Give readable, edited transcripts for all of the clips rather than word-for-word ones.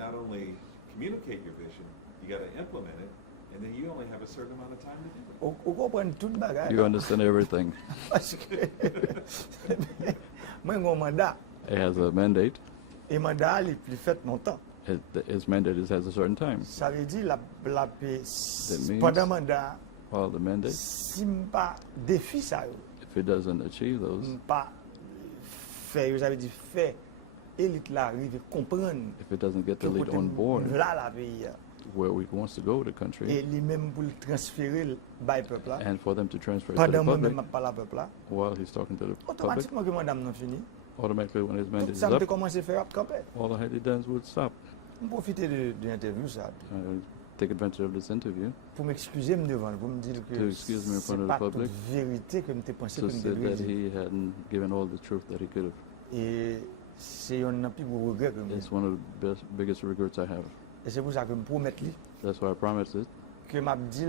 not only communicate your vision, you got to implement it, and then you only have a certain amount of time to do it. Ou kompren tout bagay. You understand everything. Parce que mwen gon mandat. It has a mandate. Et mandat li fait non temps. His mandate has a certain time. Ça veut dire la means- pendant mandat While the mandate, si m'pa défi ça yo, if it doesn't achieve those, m'pa fait, ça veut dire fait élite là arrive comprendre if it doesn't get the que lead côté on board là la pays where we wants to go with the et country, lui même pour le transférer by peuple là. and for them to transfer it to Pendant the moi public même pas la peuple là. while he's talking to the public, Automatiquement que madame non fini. automatically when his Tout mandate is ça me up, commencé à faire camper. all the Haitians would stop. Je profiter de l'interview ça Take advantage of this interview pour m'excuser me devant, pour me dire To que excuse me in front c'est of the pas toute public. vérité que me t'ai pensé que to me say devais that dire. he hadn't given all the truth that he could have. Et c'est un plus gros regret que moi. It's one of the biggest regrets I have. Et c'est pour ça que je promets lui That's why I promised it. que m'a dit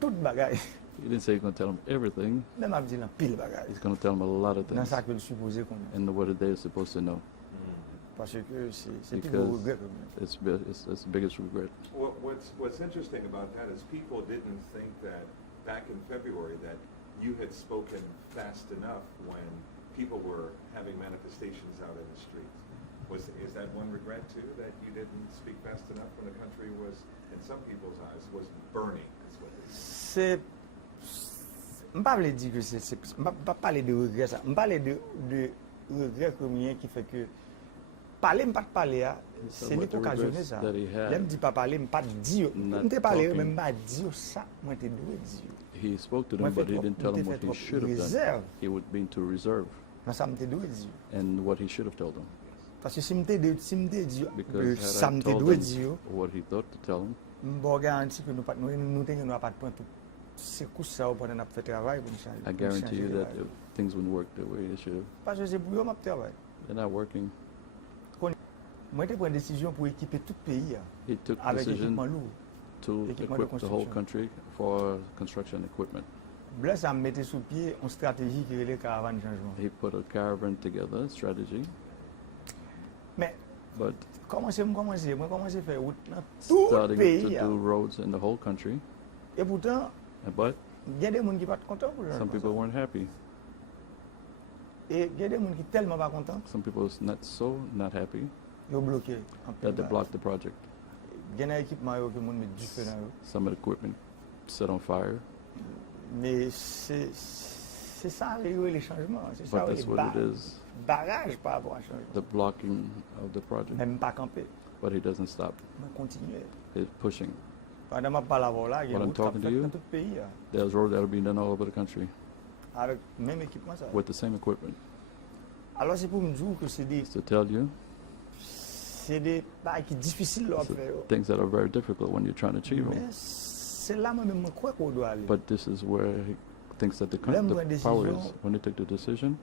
toute bagaille, He didn't say he's going to tell him everything. mais m'a dit en pile bagaille. He's going to tell him a lot of Dans things ça que je supposé qu'on and what they're supposed to know. parce que c'est plus gros Because regret que moi. it's the biggest regret. What's interesting about that is people didn't think that back in February that you had spoken fast enough when people were having manifestations out in the streets. Is that one regret too, that you didn't speak fast enough when the country was, in some people's eyes, was burning? Is what they said. C'est je ne pas dire que c'est pas parler de regret ça. Je parler de regret comme qui fait que parler pas parler c'est lui qui occasionné ça. L'aime dit pas parler, pas dire. Je t'ai parlé même pas dire ça, moi t'ai dû dire. He spoke to them, but he didn't tell them what he should have done. He would be to reserve Dans ça me t'ai dû dire. and what he should have told them. Parce que si me t'ai dit Because ça had me I t'ai told dû them dire, what he thought to tell them, je garantis que nous pas pas de point tout c'est coup ça pendant n'a fait travail pour changer. I guarantee you that things wouldn't work the way they should have. Parce que c'est pour eux m'a travail. They're not working. Moi j'ai pris une décision pour équiper tout le pays He took avec decision équipement lourd. to Équipement de equip the whole construction. country for construction equipment. Là, ça me mettait sous pied une stratégie qui est les caravanes changement. He put a caravan together strategy, Mais but moi commencer à faire route dans tout le starting to pays. do roads in the whole country. Et pourtant, But il y a des gens qui ne sont pas contents pour some people weren't happy. Et il y a des gens qui sont tellement pas contents, Some people was not happy ils ont bloqué. that they blocked the project. Il y a des équipements qui ont mis du feu dans eux. Some of the equipment set on fire. Mais c'est ça les changements. C'est ça But les that's what it is, barrages par rapport à changement. the blocking of the project. Même pas camper. But he doesn't stop. Mais continuer. He's pushing. Pendant ma parole là, il y a While I'm route qui talking to fait you, dans tout le pays. There's roads that are being done all over the country Avec même équipement ça. with the same equipment. Alors c'est pour me dire que c'est des It's to tell you bails qui difficiles à it's faire. things that are very difficult when you're trying to achieve Mais them. c'est là moi-même je crois qu'on doit aller. But this is where he thinks that the L'homme power prend is. décision. When he took the decision,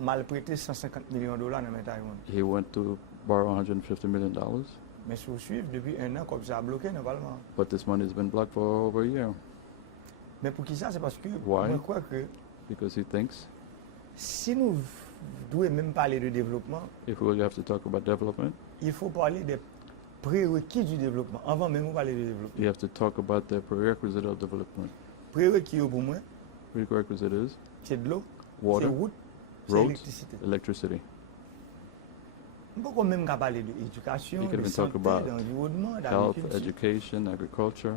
Mal prêté 150 millions de dollars dans mes Taïwan. he went to borrow $150 million. Mais si vous suivez depuis un an comme ça a bloqué dans le Parlement. But this money has been blocked for over a year Mais pour qui ça c'est parce que Why? je crois que because he thinks si nous devons même parler de développement, if we have to talk about development, il faut parler des prérequis du développement avant même de parler de développement. you have to talk about the prerequisite of development. Prérequis pour moi, Prerequisite is c'est de l'eau, c'est water, route, c'est roads, électricité. electricity. On peut quand même parler de l'éducation, You can de even talk santé, about d'environnement, Health, d'agriculture. education, agriculture.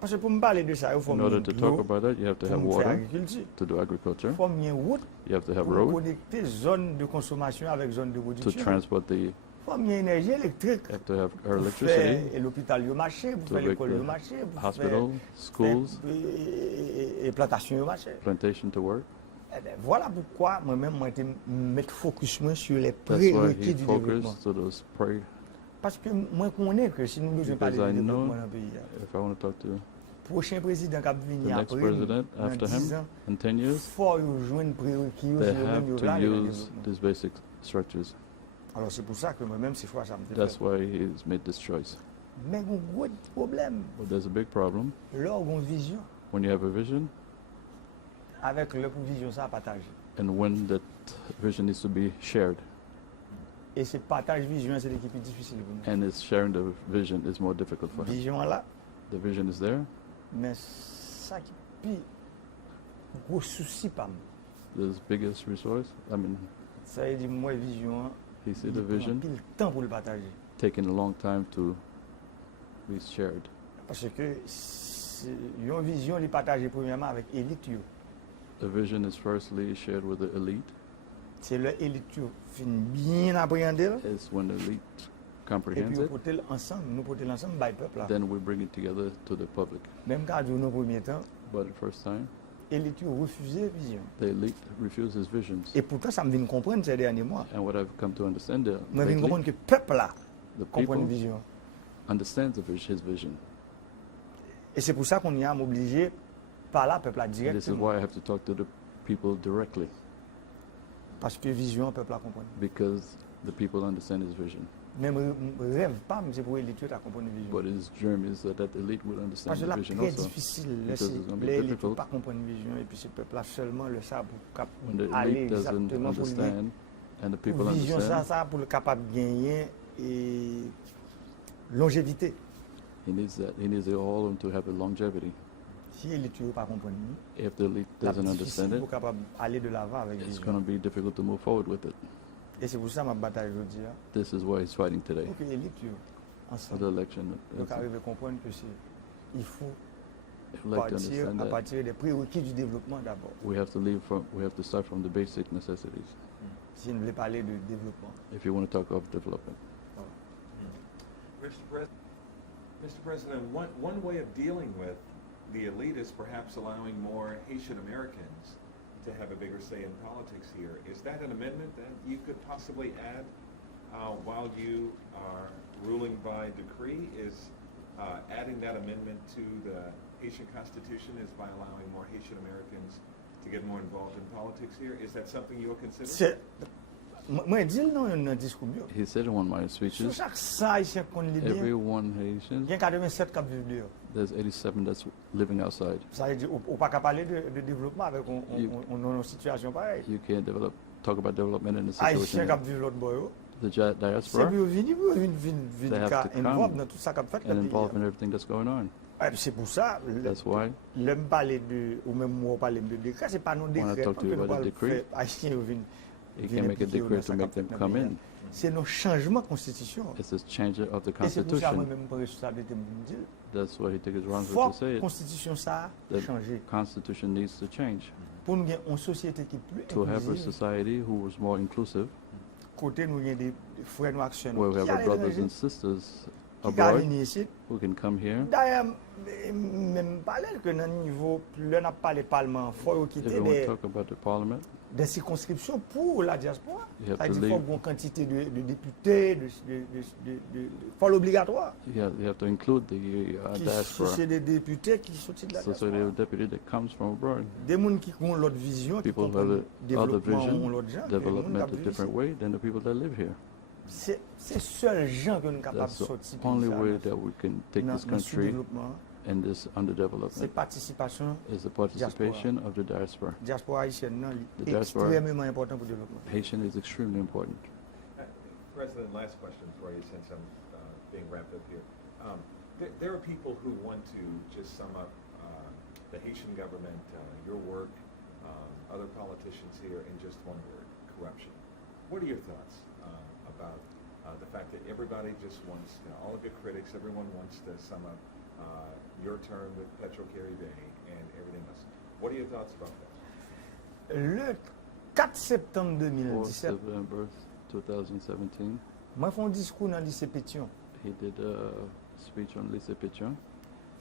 Parce que pour me parler de ça, il faut In order to talk about that, you have to have faire water agriculture. to do agriculture. Il faut une route You have to have pour road connecter zone de consommation avec zone de to production. transport the. Il faut une énergie électrique. You have to have Pour electricity, faire l'hôpital au marché, pour to faire make l'école au the marché, pour hospital, schools, et plantation au marché. plantation to work. Eh bien, voilà pourquoi moi-même, moi, je mettre focus moi, sur les That's why prérequis he du développement. focused to those pre. Parce que moi, je connais que si nous devons parler Because de I développement know dans le pays, if I want to talk to le prochain président qui va the venir next après, president dans after 10 him ans, in 10 il years, faut joindre prérequis they aussi, même have au to là, le use développement. these basic structures. Alors c'est pour ça que moi-même, ces fois, ça me fait That's peur. why he's made this choice. Mais il y a un gros problème. But there's a big problem Là, on a une vision when you have a vision avec leur vision ça à partager. and when that vision needs to be shared. Et ce partage vision, c'est l'équipe difficile pour nous. And it's sharing the vision is more difficult for him. Vision là, The vision is there. mais ça qui pire gros souci pas moi. The biggest resource. I mean, Ça veut dire moi vision. he see il the prend vision pile temps pour le partager. taking a long time to be shared. Parce que une vision les partager premièrement avec élite yo. The vision is firstly shared with the elite. C'est le élite yo fin bien appréhender. It's when the elite Et comprehends puis, it, nous porter ensemble, by peuple là. then we bring it together to the public. Même quand nous, au premier temps, But the first time, élite yo refusé vision. the elite refuses visions. Et pourtant, ça me vient comprendre ces derniers mois. And what I've come to understand there, Moi, je viens lately, comprendre que peuple là the comprend une people vision. understands his vision. Et c'est pour ça qu'on y a obligé par là, peuple là And this is directement. why I have to talk to the people directly, Parce que vision, peuple là comprend. because the people understand his vision. Même rêve pas, mais c'est pour élite yo à comprendre une vision. But his dream is that the elite will understand Parce que the là, vision très also. difficile, Because it's gonna be les élites difficult. pas comprendre une vision, et puis ce peuple là seulement le ça pour When the aller elite doesn't exactement pour lui. understand and the people Pour vision understand, ça pour le capable de gagner et longévité. he needs all of them to have a longevity. Si l'élite ne pas comprendre, If the elite c'est doesn't understand difficile it, pour capable aller de l'avant avec it's vision. going to be difficult to move forward with it. Et c'est pour ça ma bataille aujourd'hui. This is why he's fighting today Pour que l'élite for ensemble, the election. donc arrive à comprendre que il faut I'd like to partir understand à that partir des prérequis du développement d'abord. we have to start from the basic necessities Si on veut parler de développement. if you want to talk of development. Mr. President, one way of dealing with the elite is perhaps allowing more Haitian Americans to have a bigger say in politics here. Is that an amendment that you could possibly add while you are ruling by decree? Is adding that amendment to the Haitian Constitution is by allowing more Haitian Americans to get more involved in politics here? Is that something you'll consider? C'est moi dis non un discours mieux. He said in one of my Sur speeches, chaque ça haïtien qu'on lit bien, everyone Haitian, il y a 87 qui vivent dehors. there's 87 that's living outside. Ça veut dire on pas qu'à parler de développement avec une situation pareille. You can't talk about development in a Haïtien situation. qui vivent l'autre boy. The C'est diaspora pour venir They have to come involved dans tout ça qu'a fait and le involved in pays. everything that's going on. C'est pour ça That's why le me parler de ou même moi parler de décret, c'est pas non décret talk to you about the decree, haïtien viennent you can make a decree to make them come in. C'est nos changements de constitution. It's a change of the Et c'est pour ça constitution. moi-même pour responsabilité me dire That's why he took his faut responsibility to say que it. constitution ça The changer constitution needs to change pour nous avoir une société qui est plus to have a inclusive. society who is more inclusive, Côté nous il y a des frères noirs qui where we have qui our à brothers l'étranger, and sisters qui abroad gagnent ici. who can come here. D'ailleurs, même parler que dans le niveau, là, on a parlé parlement, il faut If quitter you want to talk about the parliament, des circonscriptions pour la diaspora. you have to C'est-à-dire qu'il faut leave. une quantité de députés, faut l'obligatoire. You have to include the diaspora. C'est des députés qui sont de la So diaspora. the deputy that comes from abroad, Des gens qui ont l'autre vision, qui people who comprennent have le a other développement, vision, ont l'autre genre. development a different way than the people that live here. C'est seul gens que nous sommes capables That's de the sortir only way that we can take this country sous-développement. and this C'est underdevelopment participation. is the participation of the diaspora. Diaspora haïtienne, non, The est diaspora- extrêmement important pour le développement. Haitian is extremely important. President, last question for you since I'm being wrapped up here. There are people who want to just sum up the Haitian government, your work, other politicians here in just one word, corruption. What are your thoughts about the fact that everybody just wants, all of your critics, everyone wants to sum up your term with Petro-Caribbean and everything else. What are your thoughts about that? Le 4 septembre 4 2017, September 2017, moi j'ai fait un discours dans le lycée Pétion. he did a speech on Lycée Pétion.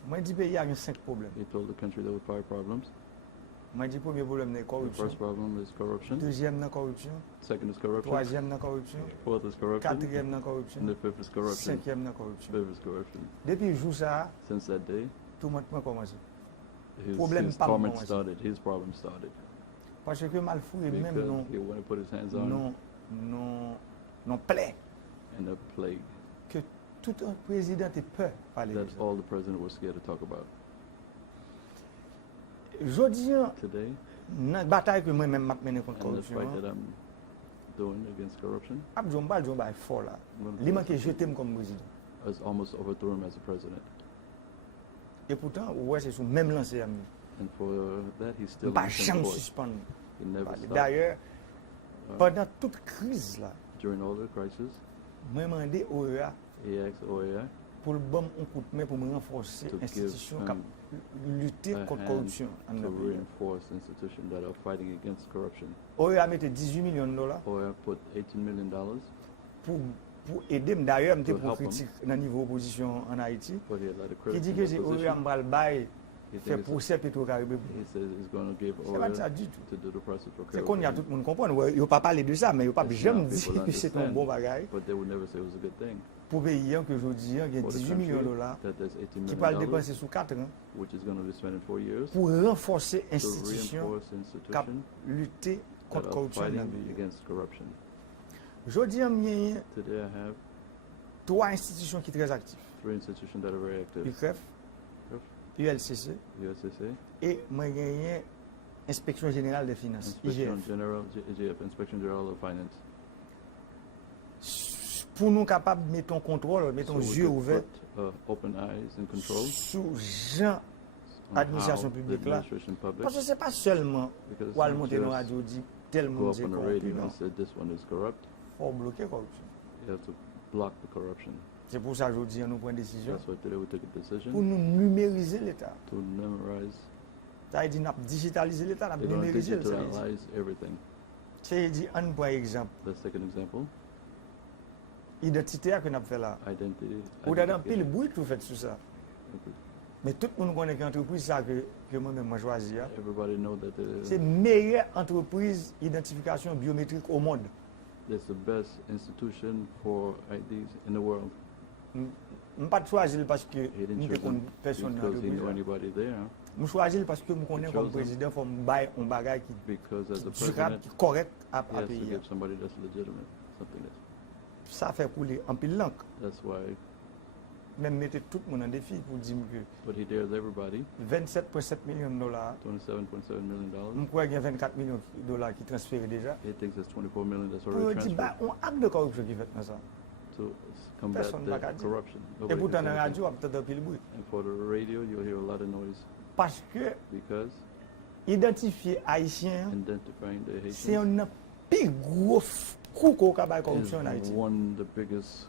Moi j'ai dit pays a 5 problèmes. He told the country there were 5 problems. Moi j'ai dit premier problème c'est la The corruption. first problem is corruption. Deuxième la corruption. Second is corruption. Troisième la corruption. Fourth is corruption. Quatrième la corruption. And the fifth is corruption. Cinquième la corruption. Fifth is corruption. Depuis le jour ça, Since that day, tout le monde a commencé. his Problème pas torment commencé. started. His problem started. Parce que Malfoy même Because non he wanted to put his hands on non plaît and a plague. que tout un président ait peur de parler de That's ça. all the president was scared to talk about. Jodi, Today, dans la bataille que moi-même m'a menée contre la and the corruption, fight that I'm doing against corruption Abdjomba est fort là. Il manque jeter comme président. has almost overthrew him as a president. Et pourtant, ouais, c'est sous même lancé à And for that, he's still pas in jamais control. suspendre. He never stopped. D'ailleurs, pendant toute crise là, During all the crisis, moi demandé OEA he asked OAI pour le bon un coup de main pour me renforcer to give l'institution him qui lutter a contre hand corruption en to notre pays. reinforce institutions that are fighting against corruption. OEA mettait 18 millions de dollars OAI put $18 million pour aider. D'ailleurs, je To pour help him. critique dans le niveau opposition en Haïti, but he had a lot of qui dit critics que in c'est that OEA position. va le bail He fait thinks procès Petro-Caribé. He says he's going to give C'est pas ça OAI du tout. to do the process for C'est qu'on y a corruption. tout le monde comprendre. Il ne pas parler de ça, mais il ne pas It's jamais not, dire people que c'est un understand, bon bagage. but they would never say it was a good thing. Pour payer que je dis, il y a For the 18 country, millions de dollars that there's $18 qui va le million, dépenser sous 4 ans which is going to be spent in 4 years pour renforcer to l'institution reinforce qui institutions lutter that contre la are corruption. fighting against corruption. Je dis, il y a Today I have 3 institutions qui sont très actives. 3 institutions that are very active. UCREF, ULCC USSA, et moi, il y a Inspection Générale des Finances, Inspection IGF. General, IGF, Inspection General of Finance. Pour nous capables de mettre en contrôle, mettre So en we yeux could ouverts put, open eyes and control sous gens on administration how the publique là. administration public Parce que ce n'est pas seulement because it's pour aller not monter dans la just radio dit tel go monde up c'est on the corrompu. radio Non, and say this one is corrupt. il faut bloquer la corruption. You have to block the corruption. C'est pour ça qu'aujourd'hui, nous prenons une décision That's why today we took a pour decision nous numériser l'État. to memorize. Ça veut dire nous digitaliser l'État, nous We're going to numériser l'État. digitalize everything. C'est dit, un bon exemple, Let's take an example. identité que nous avons fait là. Identity. Ou dans pile bruit tout fait sur ça. Mais tout le monde connaît qu'une entreprise ça que moi-même j'ai choisi. Everybody know that C'est la meilleure entreprise d'identification biométrique au monde. it's the best institution for IDs in the world. Je ne pas choisir parce que He didn't nous choose connaissons them personne dans because he knew l'entreprise. anybody there. Je choisis parce que je connais comme chose them. président, il faut me bailler un bagage qui Because as a durable, president, qui correct à he has to payer. give somebody that's legitimate something that's. Ça fait couler en pile l'encre. That's why. Même mettre tout le monde en défi pour dire que But he dares everybody. 27,7 millions de dollars, $27.7 million. je crois qu'il y a 24 millions de dollars qui transférés déjà. He thinks there's 24 million that's Pour already dire, bah, transferred on acte de corruption qui fait dans ça. to combat Personne n'a qu'à the dire. corruption. Et Nobody pourtant, can dans say la anything. radio, on a peut-être un pile bruit. And for the radio, you'll hear a lot of noise Parce que because identifier Haïtien, identifying the c'est Haitians un plus gros coup qu'on a is corruption en Haïti. one of the biggest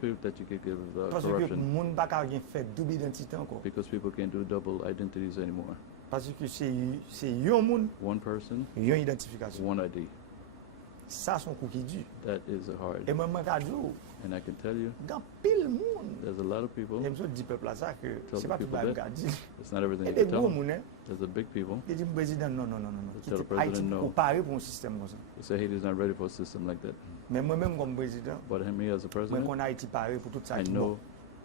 coup that you could give Parce que le corruption monde n'a pas fait double identité encore. because people can't do double identities anymore. Parce que c'est un monde, One person, une identification. one ID. Ça, c'est un coup qui dure. That is hard. Et moi, je dis, And I can tell you, dans pile monde, there's a lot of people. j'aime ça dire peuple là ça que Tell c'est the pas tout people le monde that. qui dit. It's not everything Et you des can gros tell. monde, hein, There's the big people. qui disent président non. Qui Tell the dit president Haïti no. pour parer pour un système comme ça. They say Haiti's not ready for a system like that. Mais moi-même comme président, But me as a moi president, qu'on Haïti parer pour tout ça I qui know bon.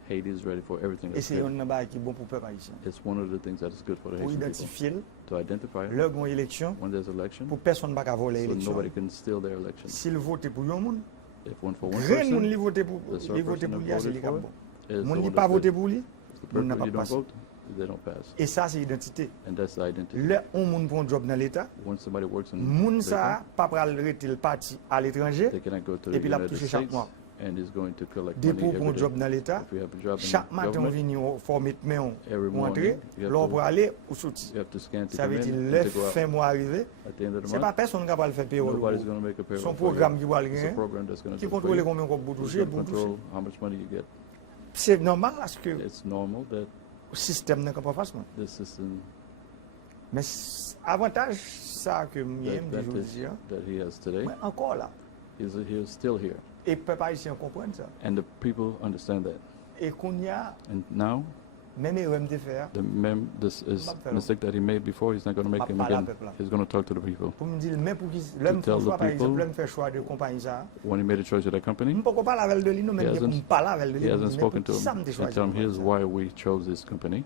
Haiti is ready for everything Et that's c'est good. un bagage qui est bon pour le peuple haïtien. It's one of the things that is good for the Pour Haitian people. identifier To identify leur grand élection, when there's election, pour personne ne va voler so l'élection. nobody can steal their election. S'il vote pour un monde, If one for one grand monde person, li vote pour the lui voter person pour that lui, c'est voted les for bon. is the Monde one qui pas that's voter good. pour lui, The monde n'a person pas you don't passé. vote, they don't pass. Et ça c'est identité. And that's the identity. Là on monde pour un job dans l'état, When somebody works in monde the ça pas pral rester le parti à l'étranger they cannot go to et the puis la United toucher chaque States mois. and is going to collect Dépôt money pour un every job day. dans l'état, If you have a job in chaque matin on government, vient faut mettre main every ou morning, entrer, you have l'on to- pour aller ou sortir. you have to scan to Ça come veut in dire and le to go out. fin mois arrivé, At the end of the c'est pas month, personne qui va le faire payroll. nobody's going to make a payroll Son for you. programme qui va le It's a gagner, program that's going to qui do it for contrôle you. combien on peut It's toucher going to pour toucher. control how much money you get. C'est normal parce que It's normal that le système n'est pas facile. this system Mais avantage ça que j'aime that aujourd'hui, hein, that he has today mais encore là, is that he is still here, et le peuple haïtien comprend ça. and the people understand that. Et qu'on y a, And now, même erreur de faire, this is Pas faire. mistake that he made before. He's not going to make Pas him parler again. à peuple là. He's going to talk to the people. pour me dire, même pour qu'ils, l'homme fait tell the choix, par people- exemple, l'homme fait choix de compagnie ça, When he made a choice with that je company, ne peux pas parler avec de lui, non, même He pour hasn't- me parler avec de he lui, hasn't mais spoken pour to qui ça him me and choisi. tell him here's why we chose this company.